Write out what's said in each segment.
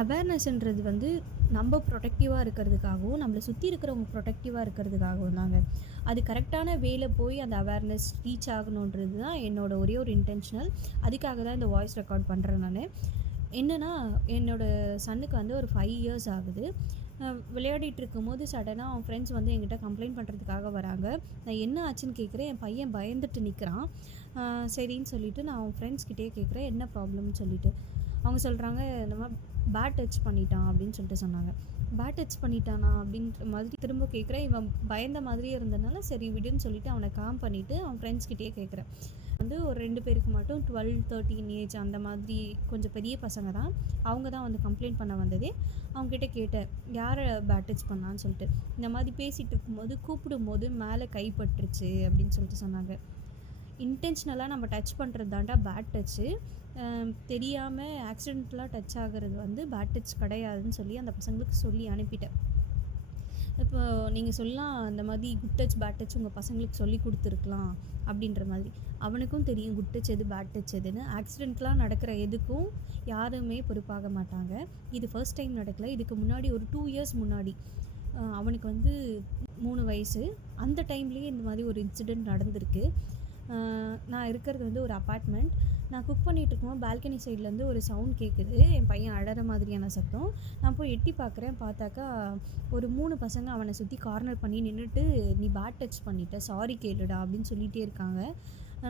அவேர்னஸ்ன்றது வந்து நம்ம ப்ரொடெக்டிவாக இருக்கிறதுக்காகவும் நம்மளை சுற்றி இருக்கிறவங்க ப்ரொடெக்டிவாக இருக்கிறதுக்காகவும் தாங்க. அது கரெக்டான வேல போய் அந்த அவேர்னஸ் ரீச் ஆகணுன்றது தான் என்னோட ஒரே ஒரு இன்டென்ஷனல் அதுக்காக தான் இந்த வாய்ஸ் ரெக்கார்ட் பண்ணுறேன் நான். என்னென்னா என்னோடய சன்னுக்கு வந்து ஒரு ஃபைவ் இயர்ஸ் ஆகுது. விளையாடிட்டு இருக்கும்போது சடனாக அவன் ஃப்ரெண்ட்ஸ் வந்து என்கிட்ட கம்ப்ளைண்ட் பண்ணுறதுக்காக வராங்க. நான் என்ன ஆச்சுன்னு கேட்குறேன் என் பையன் பயந்துட்டு நிற்கிறான் சரின்னு சொல்லிட்டு நான் அவன் ஃப்ரெண்ட்ஸ்கிட்டே கேட்குறேன் என்ன ப்ராப்ளம்னு சொல்லிட்டு. அவங்க சொல்கிறாங்க இந்த மாதிரி பேட் டச் பண்ணிட்டான் அப்படின்னு சொல்லிட்டு சொன்னாங்க. பேட் டச் பண்ணிட்டானா அப்படின்ற மாதிரி திரும்ப கேட்குறேன் இவன் பயந்த மாதிரியே இருந்தனால சரி விடுன்னு சொல்லிட்டு அவனை காம் பண்ணிவிட்டு அவன் ஃப்ரெண்ட்ஸ் கிட்டேயே கேட்குறேன் வந்து ஒரு ரெண்டு பேருக்கு மட்டும் டுவெல் தேர்ட்டின் ஏஜ் அந்த மாதிரி கொஞ்சம் பெரிய பசங்க தான். அவங்க தான் வந்து கம்ப்ளைண்ட் பண்ண வந்ததே. அவங்ககிட்ட கேட்டேன் யாரை பேட் டச் பண்ணான்னு சொல்லிட்டு? இந்த மாதிரி பேசிகிட்டு இருக்கும்போது கூப்பிடும்போது மேலே கைப்பற்றுச்சு அப்படின்னு சொல்லிட்டு சொன்னாங்க. இன்டென்ஷனலாக நம்ம டச் பண்ணுறது தாண்டா பேட் டச்சு தெரியாமல் ஆக்சிடென்டலாக டச் ஆகிறது வந்து பேட் டச் கிடையாதுன்னு சொல்லி அந்த பசங்களுக்கு சொல்லி அனுப்பிட்டேன். இப்போ நீங்கள் சொல்லலாம் இந்த மாதிரி குட் டச் பேட் டச் உங்கள் பசங்களுக்கு சொல்லி கொடுத்துருக்கலாம் அப்படின்ற மாதிரி. அவனுக்கும் தெரியும் குட் டச் எது பேட் டச் எதுன்னு. ஆக்சிடென்ட்லாம் நடக்கிற எதுக்கும் யாருமே பொறுப்பாக மாட்டாங்க. இது ஃபர்ஸ்ட் டைம் நடக்கல. இதுக்கு முன்னாடி ஒரு டூ இயர்ஸ் முன்னாடி. அவனுக்கு வந்து மூணு வயசு. அந்த டைம்லேயே இந்த மாதிரி ஒரு இன்சிடெண்ட் நடந்திருக்கு. நான் இருக்கிறது வந்து ஒரு அப்பார்ட்மெண்ட் நான் குக் பண்ணிகிட்டு இருக்கும்போது பால்கனி சைட்லேருந்து ஒரு சவுண்ட் கேட்குது என் பையன் அழற மாதிரியான சத்தம். நான் போய் எட்டி பார்க்குறேன் பார்த்தாக்கா ஒரு மூணு பசங்க அவனை சுற்றி கார்னர் பண்ணி நின்றுட்டு நீ பேட் டச் பண்ணிட்ட. சாரி கேளுடா அப்படின்னு சொல்லிகிட்டே இருக்காங்க.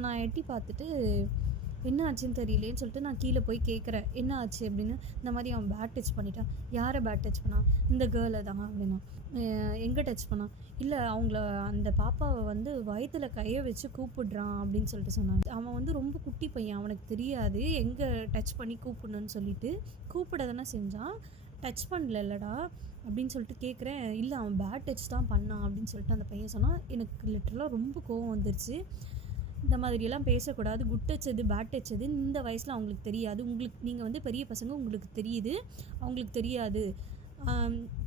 நான் எட்டி பார்த்துட்டு என்ன ஆச்சுன்னு தெரியலேன்னு சொல்லிட்டு நான் கீழே போய் கேட்குறேன். என்ன ஆச்சு? அப்படின்னு இந்த மாதிரி அவன் பேட் டச் பண்ணிட்டான் யாரை பேட் டச் பண்ணான் இந்த கேர்ளை தான் அப்படின்னா. எங்கே டச் பண்ணான் இல்லை அவங்கள அந்த பாப்பாவை வந்து வயித்துல கையை வச்சு கூப்பிடுறான் அப்படின்னு சொல்லிட்டு சொன்னாங்க. அவன் வந்து ரொம்ப குட்டி பையன் அவனுக்கு தெரியாது. எங்கே டச் பண்ணி கூப்பிடணும்னு சொல்லிட்டு கூப்பிட தானே செஞ்சான். டச் பண்ணலல்லடா அப்படின்னு சொல்லிட்டு கேட்குறேன். இல்லை அவன் பேட் டச் தான் பண்ணான் அப்படின்னு சொல்லிட்டு அந்த பையன் சொன்னான். எனக்கு லிட்டரலாக ரொம்ப கோவம் வந்துருச்சு. இந்த மாதிரியெல்லாம் பேசக்கூடாது. குட் டச் எது பேட் டச் எது இந்த வயசில் அவங்களுக்கு தெரியாது. உங்களுக்கு நீங்கள் வந்து பெரிய பசங்க உங்களுக்கு தெரியுது. அவங்களுக்கு தெரியாது.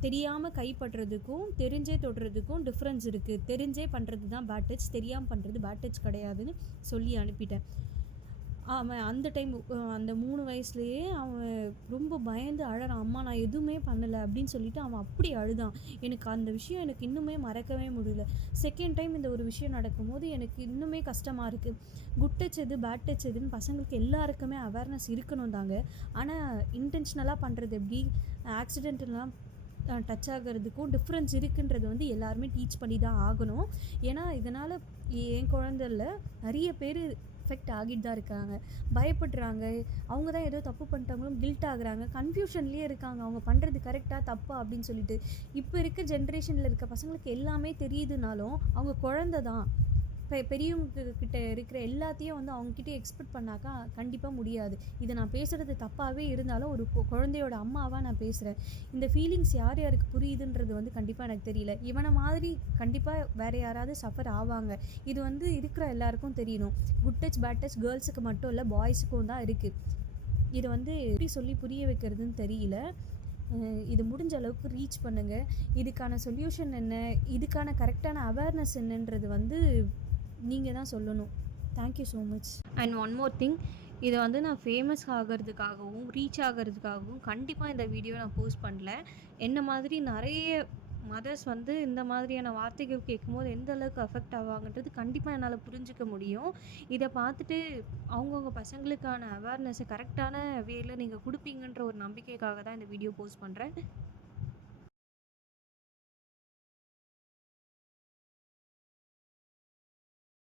தெரியாமல் கைப்பற்றுறதுக்கும் தெரிஞ்சே தொடுறதுக்கும் டிஃப்ரென்ஸ் இருக்குது தெரிஞ்சே பண்ணுறது தான் பேட் டச் தெரியாமல் பண்ணுறது பேட் டச் கிடையாதுன்னு சொல்லி அனுப்பிட்டேன். அவன் அந்த டைம் அந்த மூணு வயசுலேயே அவன் ரொம்ப பயந்து அழறான். அம்மா நான் எதுவுமே பண்ணலை அப்படின்னு சொல்லிட்டு அவன் அப்படி அழுதான். எனக்கு அந்த விஷயம் எனக்கு இன்னுமே மறக்கவே முடியல. செகண்ட் டைம் இந்த ஒரு விஷயம் நடக்கும்போது எனக்கு இன்னுமே கஷ்டமாக இருக்குது குட் டச் எது பேட் டச் எதுன்னு பசங்களுக்கு எல்லாருக்குமே அவேர்னஸ் இருக்கணும் தாங்க ஆனால் இன்டென்ஷனலாக பண்ணுறது எப்படி? ஆக்சிடென்ட்லாம் டச் ஆகிறதுக்கும் டிஃப்ரென்ஸ் இருக்குன்றது வந்து எல்லாருமே டீச் பண்ணி தான் ஆகணும். ஏன்னா இதனால் என் குழந்தை நிறைய பேர் எஃபெக்ட் ஆகிட்டு தான் இருக்காங்க. பயப்படுறாங்க. அவங்க தான் ஏதோ தப்பு பண்ணிட்டாங்களும் கில்ட் ஆகுறாங்க. கன்ஃபியூஷன்லேயே இருக்காங்க. அவங்க பண்ணுறது கரெக்டாக தப்பா அப்படின்னு சொல்லிட்டு. இப்போ இருக்க ஜென்ரேஷனில் இருக்க பசங்களுக்கு எல்லாமே தெரியுதுனாலும் அவங்க குழந்த தான். பெ பெரியவங்க கிட்ட இருக்கிற எல்லாத்தையும் வந்து அவங்கக்கிட்ட எக்ஸ்பெக்ட் பண்ணாக்கா கண்டிப்பாக முடியாது. இதை நான் பேசுகிறது தப்பாகவே இருந்தாலும் ஒரு கு- குழந்தையோட அம்மாவாக நான் பேசுகிறேன் இந்த ஃபீலிங்ஸ் யார் யாருக்கு புரியுதுன்றது வந்து கண்டிப்பாக எனக்கு தெரியல. இவனை மாதிரி கண்டிப்பாக வேறு யாராவது சஃபர் ஆவாங்க. இது வந்து இருக்கிற எல்லாருக்கும் தெரியணும். குட் டச் பேட் டச் கேர்ள்ஸுக்கு மட்டும் இல்லை பாய்ஸுக்கும் தான் இருக்குது இது வந்து எப்படி சொல்லி புரிய வைக்கிறதுன்னு தெரியல. இது முடிஞ்ச அளவுக்கு ரீச் பண்ணுங்கள் இதுக்கான சொல்யூஷன் என்ன? இதுக்கான கரெக்டான அவேர்னஸ் என்னன்றது வந்து நீங்கள் தான் சொல்லணும். Thank you so much and one more thing இதை வந்து நான் ஃபேமஸ் ஆகிறதுக்காகவும் ரீச் ஆகிறதுக்காகவும் கண்டிப்பாக இந்த வீடியோ நான் போஸ்ட் பண்ணல. என்ன மாதிரி நிறைய மதர்ஸ் வந்து இந்த மாதிரியான வார்த்தைகள் கேட்கும்போது எந்த அளவுக்கு அஃபெக்ட் ஆவாங்கன்றது கண்டிப்பாக என்னால் புரிஞ்சிக்க முடியும். இதை பார்த்துட்டு அவங்கவுங்க பசங்களுக்கான அவேர்னஸை கரெக்டான வேயில் நீங்கள் கொடுப்பீங்கன்ற ஒரு நம்பிக்கைக்காக தான் இந்த வீடியோ போஸ்ட் பண்ணுறேன்